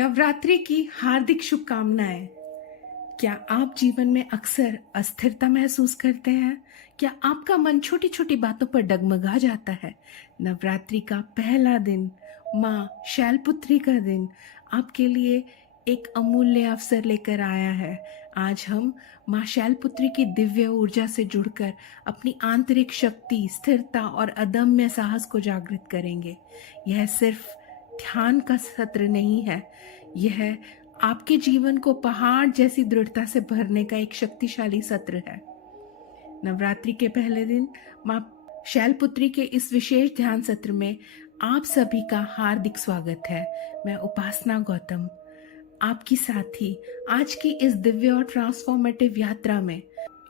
नवरात्रि की हार्दिक शुभकामनाएं। क्या आप जीवन में अक्सर अस्थिरता महसूस करते हैं? क्या आपका मन छोटी छोटी बातों पर डगमगा जाता है? नवरात्रि का पहला दिन, माँ शैलपुत्री का दिन, आपके लिए एक अमूल्य अवसर लेकर आया है। आज हम माँ शैलपुत्री की दिव्य ऊर्जा से जुड़कर अपनी आंतरिक शक्ति, स्थिरता और अदम्य साहस को जागृत करेंगे। यह सिर्फ ध्यान का सत्र नहीं है, यह आपके जीवन को पहाड़ जैसी दृढ़ता से भरने का एक शक्तिशाली सत्र है। नवरात्रि के पहले दिन माँ शैलपुत्री के इस विशेष ध्यान सत्र में आप सभी का हार्दिक स्वागत है। मैं उपासना गौतम, आपकी साथी, आज की इस दिव्य और ट्रांसफॉर्मेटिव यात्रा में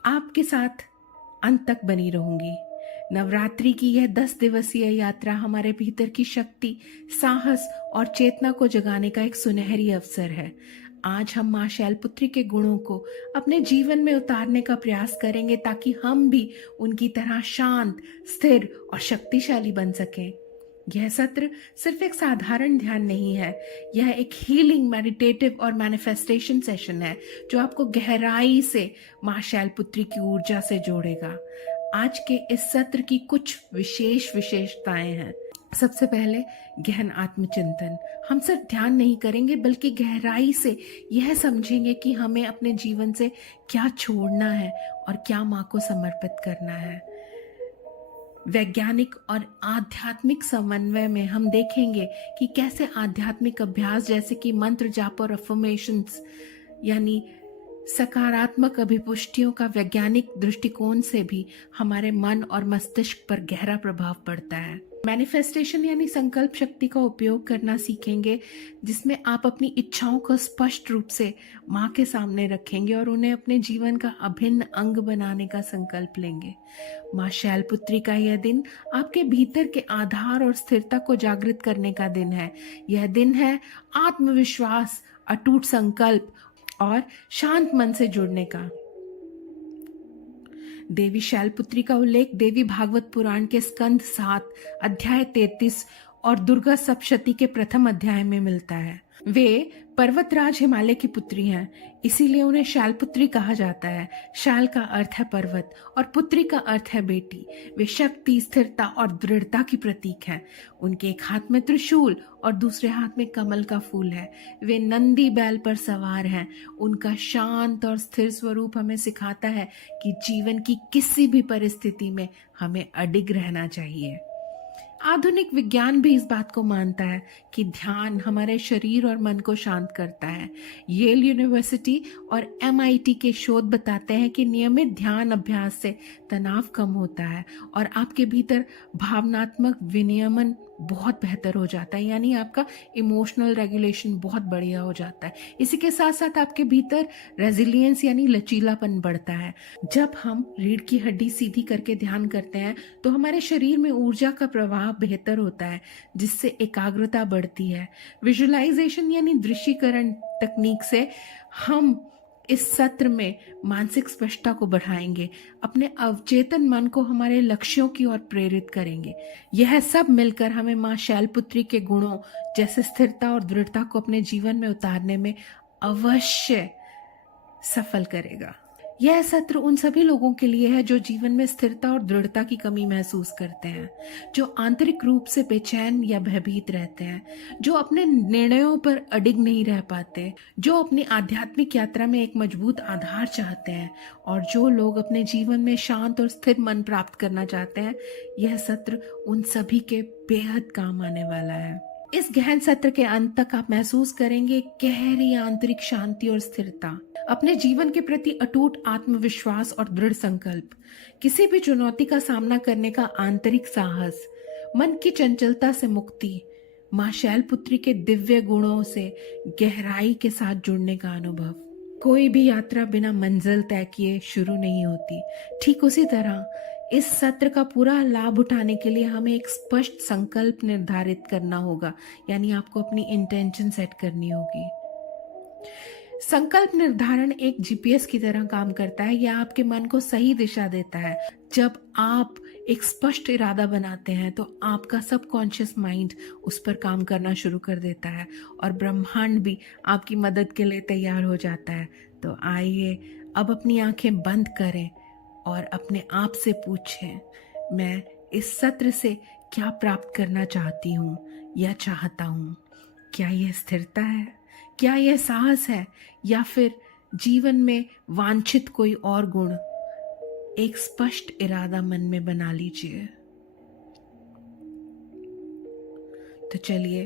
आपके साथ अंत तक बनी रहूंगी। नवरात्रि की यह 10 दिवसीय यात्रा हमारे भीतर की शक्ति, साहस और चेतना को जगाने का एक सुनहरी अवसर है। आज हम माँ शैलपुत्री के गुणों को अपने जीवन में उतारने का प्रयास करेंगे ताकि हम भी उनकी तरह शांत, स्थिर और शक्तिशाली बन सकें। यह सत्र सिर्फ एक साधारण ध्यान नहीं है, यह एक हीलिंग, मेडिटेटिव और मैनिफेस्टेशन सेशन है जो आपको गहराई से माँ शैलपुत्री की ऊर्जा से जोड़ेगा। आज के इस सत्र की कुछ विशेषताएं हैं। सबसे पहले गहन आत्मचिंतन। हम सिर्फ ध्यान नहीं करेंगे बल्कि गहराई से यह समझेंगे कि हमें अपने जीवन से क्या छोड़ना है और क्या माँ को समर्पित करना है। वैज्ञानिक और आध्यात्मिक समन्वय में हम देखेंगे कि कैसे आध्यात्मिक अभ्यास जैसे कि मंत्र जाप और अफर्मेशंस यानी सकारात्मक अभिपुष्टियों का वैज्ञानिक दृष्टिकोण से भी हमारे मन और मस्तिष्क पर गहरा प्रभाव पड़ता है। मैनिफेस्टेशन यानी संकल्प शक्ति का उपयोग करना सीखेंगे, जिसमें आप अपनी इच्छाओं को स्पष्ट रूप से माँ के सामने रखेंगे और उन्हें अपने जीवन का अभिन्न अंग बनाने का संकल्प लेंगे। माँ शैलपुत्री का यह दिन आपके भीतर के आधार और स्थिरता को जागृत करने का दिन है। यह दिन है आत्मविश्वास, अटूट संकल्प और शांत मन से जुड़ने का। देवी शैलपुत्री का उल्लेख देवी भागवत पुराण के स्कंद 7 अध्याय 33 और दुर्गा सप्तशती के प्रथम अध्याय में मिलता है। वे पर्वतराज हिमालय की पुत्री हैं, इसीलिए उन्हें शैलपुत्री कहा जाता है। शैल का अर्थ है पर्वत और पुत्री का अर्थ है बेटी। वे शक्ति, स्थिरता और दृढ़ता की प्रतीक हैं। उनके एक हाथ में त्रिशूल और दूसरे हाथ में कमल का फूल है। वे नंदी बैल पर सवार हैं। उनका शांत और स्थिर स्वरूप हमें सिखाता है कि जीवन की किसी भी परिस्थिति में हमें अडिग रहना चाहिए। आधुनिक विज्ञान भी इस बात को मानता है कि ध्यान हमारे शरीर और मन को शांत करता है। येल यूनिवर्सिटी और MIT के शोध बताते हैं कि नियमित ध्यान अभ्यास से तनाव कम होता है और आपके भीतर भावनात्मक विनियमन बहुत बेहतर हो जाता है, यानी आपका इमोशनल रेगुलेशन बहुत बढ़िया हो जाता है। इसी के साथ साथ आपके भीतर रेजिलियंस यानी लचीलापन बढ़ता है। जब हम रीढ़ की हड्डी सीधी करके ध्यान करते हैं तो हमारे शरीर में ऊर्जा का प्रवाह बेहतर होता है, जिससे एकाग्रता बढ़ती है। विजुअलाइजेशन यानी दृश्यीकरण तकनीक से हम इस सत्र में मानसिक स्पष्टता को बढ़ाएंगे, अपने अवचेतन मन को हमारे लक्ष्यों की ओर प्रेरित करेंगे। यह सब मिलकर हमें माँ शैलपुत्री के गुणों जैसे स्थिरता और दृढ़ता को अपने जीवन में उतारने में अवश्य सफल करेगा। यह सत्र उन सभी लोगों के लिए है जो जीवन में स्थिरता और दृढ़ता की कमी महसूस करते हैं, जो आंतरिक रूप से बेचैन या भयभीत रहते हैं, जो अपने निर्णयों पर अडिग नहीं रह पाते, जो अपनी आध्यात्मिक यात्रा में एक मजबूत आधार चाहते हैं और जो लोग अपने जीवन में शांत और स्थिर मन प्राप्त करना चाहते हैं। यह सत्र उन सभी के बेहद काम आने वाला है। इस गहन सत्र के अंत तक आप महसूस करेंगे गहरी आंतरिक शांति और स्थिरता, अपने जीवन के प्रति अटूट आत्मविश्वास और दृढ़ संकल्प, किसी भी चुनौती का सामना करने का आंतरिक साहस, मन की चंचलता से मुक्ति, माँ शैलपुत्री के दिव्य गुणों से गहराई के साथ जुड़ने का अनुभव। कोई भी यात्रा बिना मंजिल तय किए शुरू नहीं होती। ठीक उसी तरह इस सत्र का पूरा लाभ उठाने के लिए हमें एक स्पष्ट संकल्प निर्धारित करना होगा, यानी आपको अपनी इंटेंशन सेट करनी होगी। संकल्प निर्धारण एक जीपीएस की तरह काम करता है। यह आपके मन को सही दिशा देता है। जब आप एक स्पष्ट इरादा बनाते हैं तो आपका सबकॉन्शियस माइंड उस पर काम करना शुरू कर देता है और ब्रह्मांड भी आपकी मदद के लिए तैयार हो जाता है। तो आइए अब अपनी आंखें बंद करें और अपने आप से पूछें, मैं इस सत्र से क्या प्राप्त करना चाहती हूँ या चाहता हूँ? क्या यह स्थिरता है? क्या यह साहस है? या फिर जीवन में वांछित कोई और गुण? एक स्पष्ट इरादा मन में बना लीजिए। तो चलिए,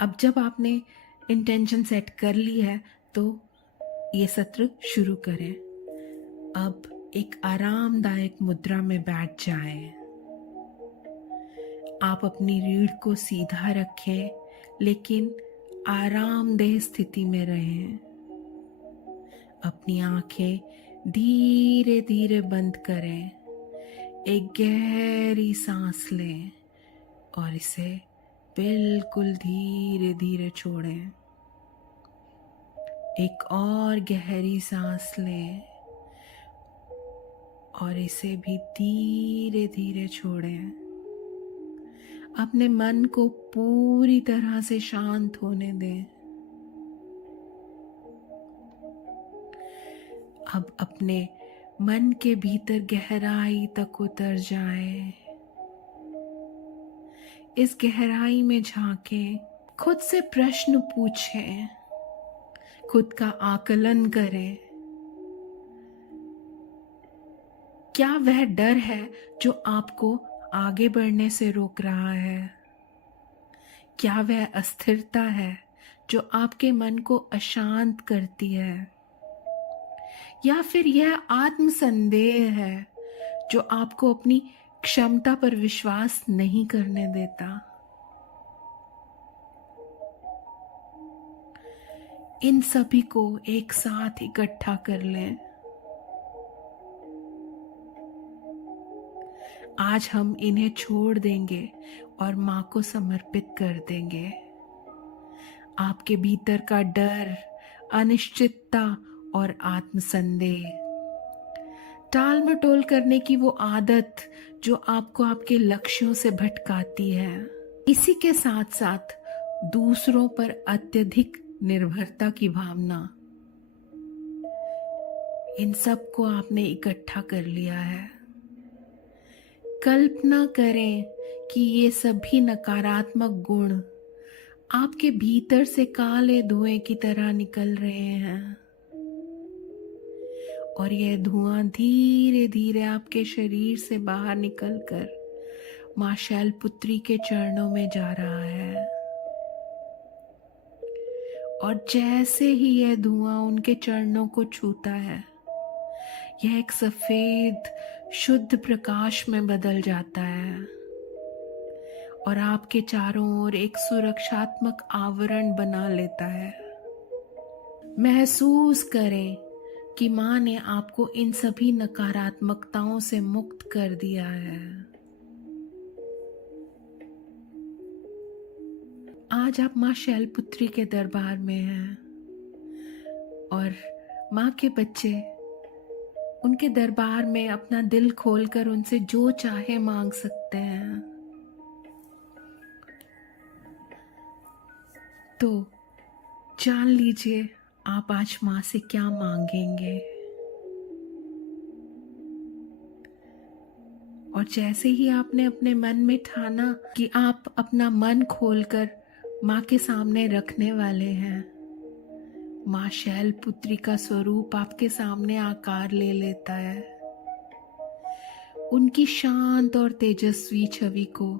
अब जब आपने इंटेंशन सेट कर ली है तो ये सत्र शुरू करें। अब एक आरामदायक मुद्रा में बैठ जाएं। आप अपनी रीढ़ को सीधा रखें, लेकिन आरामदेह स्थिति में रहें। अपनी आंखें धीरे धीरे बंद करें। एक गहरी सांस लें और इसे बिल्कुल धीरे धीरे छोड़ें। एक और गहरी सांस लें और इसे भी धीरे धीरे छोड़ें। अपने मन को पूरी तरह से शांत होने दें। अब अपने मन के भीतर गहराई तक उतर जाएं। इस गहराई में झांकें, खुद से प्रश्न पूछें, खुद का आकलन करें। क्या वह डर है जो आपको आगे बढ़ने से रोक रहा है? क्या वह अस्थिरता है जो आपके मन को अशांत करती है? या फिर यह आत्मसंदेह है जो आपको अपनी क्षमता पर विश्वास नहीं करने देता? इन सभी को एक साथ इकट्ठा कर लें। आज हम इन्हें छोड़ देंगे और माँ को समर्पित कर देंगे। आपके भीतर का डर, अनिश्चितता और आत्मसंदेह, टाल मटोल करने की वो आदत जो आपको आपके लक्ष्यों से भटकाती है, इसी के साथ साथ दूसरों पर अत्यधिक निर्भरता की भावना, इन सब को आपने इकट्ठा कर लिया है। कल्पना करें कि ये सभी नकारात्मक गुण आपके भीतर से काले धुएं की तरह निकल रहे हैं और यह धुआं धीरे धीरे आपके शरीर से बाहर निकलकर मां शैलपुत्री के चरणों में जा रहा है। और जैसे ही यह धुआं उनके चरणों को छूता है, यह एक सफेद शुद्ध प्रकाश में बदल जाता है और आपके चारों ओर एक सुरक्षात्मक आवरण बना लेता है। महसूस करें कि माँ ने आपको इन सभी नकारात्मकताओं से मुक्त कर दिया है। आज आप माँ शैलपुत्री के दरबार में हैं और माँ के बच्चे उनके दरबार में अपना दिल खोलकर उनसे जो चाहे मांग सकते हैं। तो जान लीजिए आप आज माँ से क्या मांगेंगे। और जैसे ही आपने अपने मन में ठाना कि आप अपना मन खोलकर माँ के सामने रखने वाले हैं, माँ शैलपुत्री का स्वरूप आपके सामने आकार ले लेता है। उनकी शांत और तेजस्वी छवि को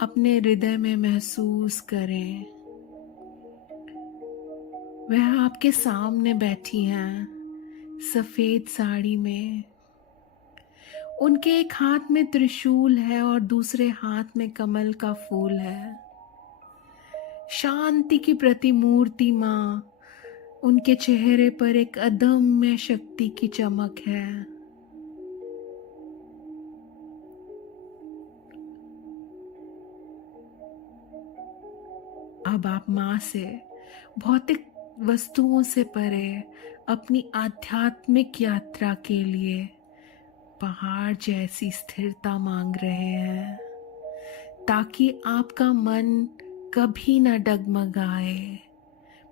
अपने हृदय में महसूस करें। वह आपके सामने बैठी हैं, सफेद साड़ी में। उनके एक हाथ में त्रिशूल है और दूसरे हाथ में कमल का फूल है। शांति की प्रतिमूर्ति माँ, उनके चेहरे पर एक अदम्य शक्ति की चमक है। अब आप माँ से भौतिक वस्तुओं से परे अपनी आध्यात्मिक यात्रा के लिए पहाड़ जैसी स्थिरता मांग रहे हैं, ताकि आपका मन कभी न डगमगाए।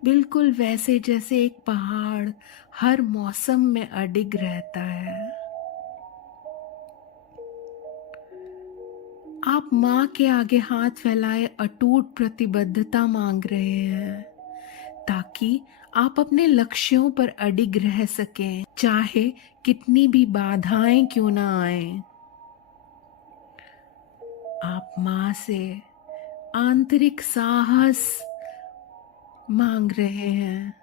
बिल्कुल वैसे जैसे एक पहाड़ हर मौसम में अडिग रहता है। आप माँ के आगे हाथ फैलाए अटूट प्रतिबद्धता मांग रहे हैं, ताकि आप अपने लक्ष्यों पर अडिग रह सकें, चाहे कितनी भी बाधाएं क्यों ना आए। आप माँ से आंतरिक साहस मांग रहे हैं,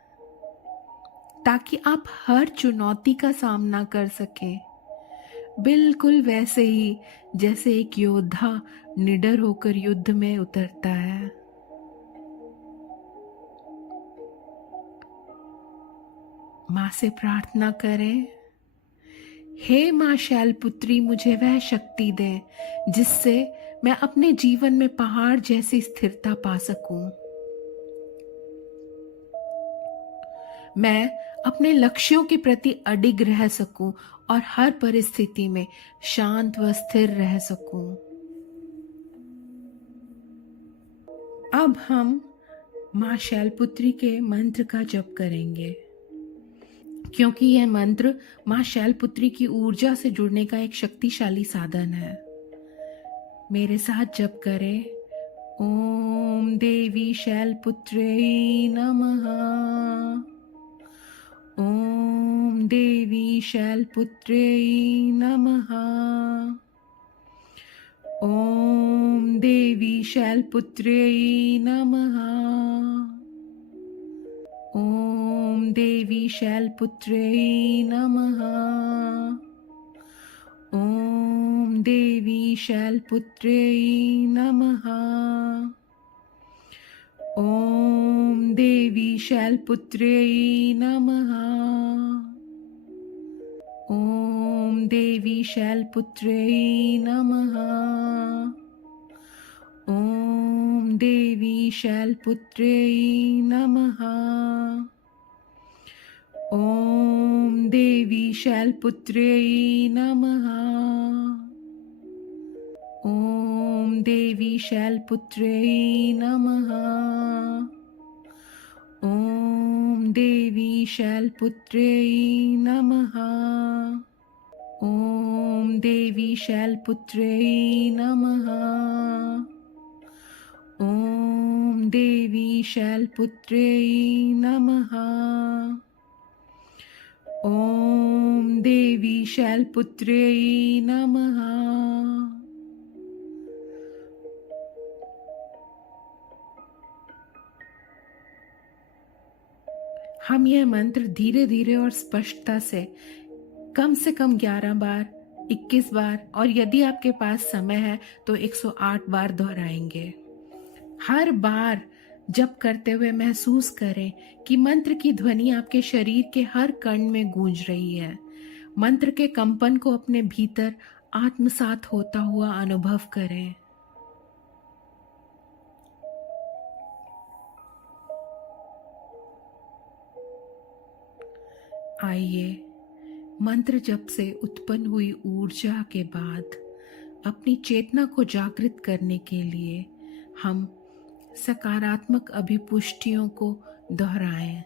ताकि आप हर चुनौती का सामना कर सकें, बिल्कुल वैसे ही जैसे एक योद्धा निडर होकर युद्ध में उतरता है। माँ से प्रार्थना करें, हे माँ शैलपुत्री, मुझे वह शक्ति दे जिससे मैं अपने जीवन में पहाड़ जैसी स्थिरता पा सकूं। मैं अपने लक्ष्यों के प्रति अडिग रह सकूं और हर परिस्थिति में शांत व स्थिर रह सकूं। अब हम माँ शैलपुत्री के मंत्र का जप करेंगे, क्योंकि यह मंत्र माँ शैलपुत्री की ऊर्जा से जुड़ने का एक शक्तिशाली साधन है। मेरे साथ जप करें। ओम देवी शैलपुत्रे नमः। ओम देवी शैलपुत्रे नमः। ओम देवी शैलपुत्रे नमः। ओम देवी शैलपुत्रे नमः। ओम देवी शैलपुत्रे नमः। ओम देवी शैलपुत्रे नमः। ओम देवी शैलपुत्रे नमः। ओम देवी शैलपुत्रे नमः। ओम देवी शैलपुत्रे नमः। ओम देवी शैलपुत्रे नमः। ओम देवी शैलपुत्रे नमः। ओम देवी शैलपुत्रे नमः। ओम देवी शैलपुत्रे नमः। ओम देवी शैलपुत्रे नमः। हम यह मंत्र धीरे धीरे और स्पष्टता से कम 11 बार, 21 बार और यदि आपके पास समय है तो 108 बार दोहराएंगे। हर बार जप करते हुए महसूस करें कि मंत्र की ध्वनि आपके शरीर के हर कण में गूंज रही है। मंत्र के कंपन को अपने भीतर आत्मसात होता हुआ अनुभव करें। आइए मंत्र जप से उत्पन्न हुई ऊर्जा के बाद अपनी चेतना को जागृत करने के लिए हम सकारात्मक अभिपुष्टियों को दोहराएं।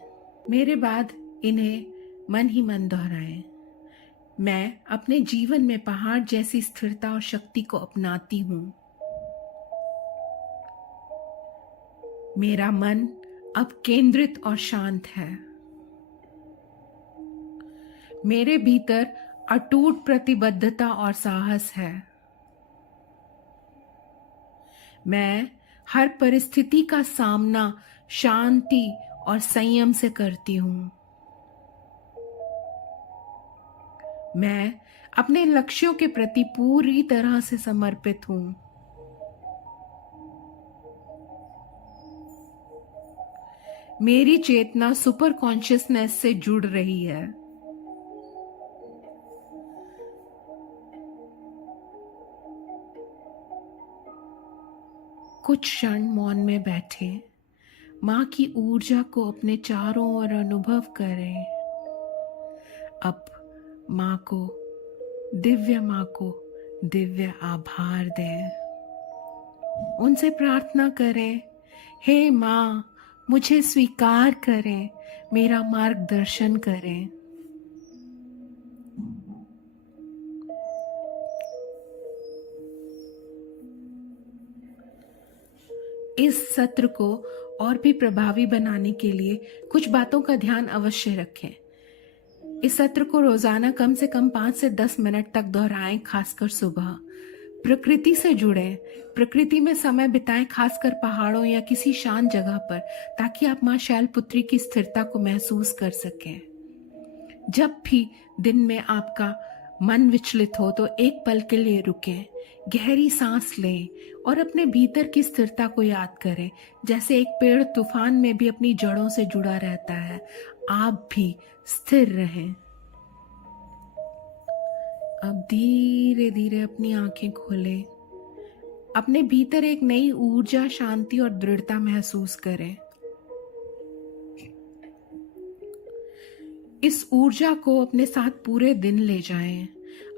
मेरे बाद इन्हें मन ही मन दोहराएं। मैं अपने जीवन में पहाड़ जैसी स्थिरता और शक्ति को अपनाती हूँ। मेरा मन अब केंद्रित और शांत है। मेरे भीतर अटूट प्रतिबद्धता और साहस है। मैं हर परिस्थिति का सामना शांति और संयम से करती हूँ। मैं अपने लक्ष्यों के प्रति पूरी तरह से समर्पित हूँ। मेरी चेतना सुपर कॉन्शियसनेस से जुड़ रही है। कुछ क्षण मौन में बैठे, माँ की ऊर्जा को अपने चारों ओर अनुभव करें। अब माँ को दिव्य आभार दें। उनसे प्रार्थना करें, हे माँ, मुझे स्वीकार करें, मेरा मार्गदर्शन करें। इस सत्र को और भी प्रभावी बनाने के लिए कुछ बातों का ध्यान अवश्य रखें। इस सत्र को रोजाना कम से कम 5 से 10 मिनट तक दोहराएं, खासकर सुबह। प्रकृति से जुड़ें, प्रकृति में समय बिताएं, खासकर पहाड़ों या किसी शांत जगह पर, ताकि आप माँ शैलपुत्री की स्थिरता को महसूस कर सकें। जब भी दिन में आपका मन विचलित हो तो एक पल के लिए रुकें, गहरी सांस लें और अपने भीतर की स्थिरता को याद करें। जैसे एक पेड़ तूफान में भी अपनी जड़ों से जुड़ा रहता है, आप भी स्थिर रहें। अब धीरे धीरे अपनी आंखें खोलें। अपने भीतर एक नई ऊर्जा, शांति और दृढ़ता महसूस करें। इस ऊर्जा को अपने साथ पूरे दिन ले जाएं।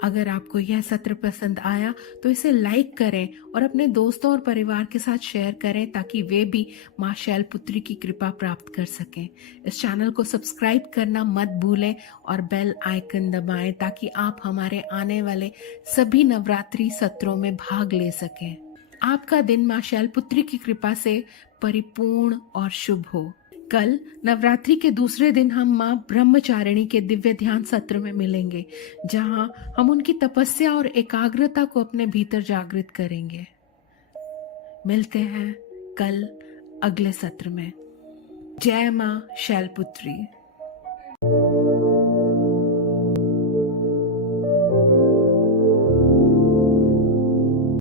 अगर आपको यह सत्र पसंद आया तो इसे लाइक करें और अपने दोस्तों और परिवार के साथ शेयर करें, ताकि वे भी माँ शैलपुत्री की कृपा प्राप्त कर सकें। इस चैनल को सब्सक्राइब करना मत भूलें और बेल आइकन दबाएं, ताकि आप हमारे आने वाले सभी नवरात्रि सत्रों में भाग ले सकें। आपका दिन माँ शैलपुत्री की कृपा से परिपूर्ण और शुभ हो। कल नवरात्रि के दूसरे दिन हम माँ ब्रह्मचारिणी के दिव्य ध्यान सत्र में मिलेंगे, जहां हम उनकी तपस्या और एकाग्रता को अपने भीतर जागृत करेंगे। मिलते हैं कल अगले सत्र में। जय माँ शैलपुत्री।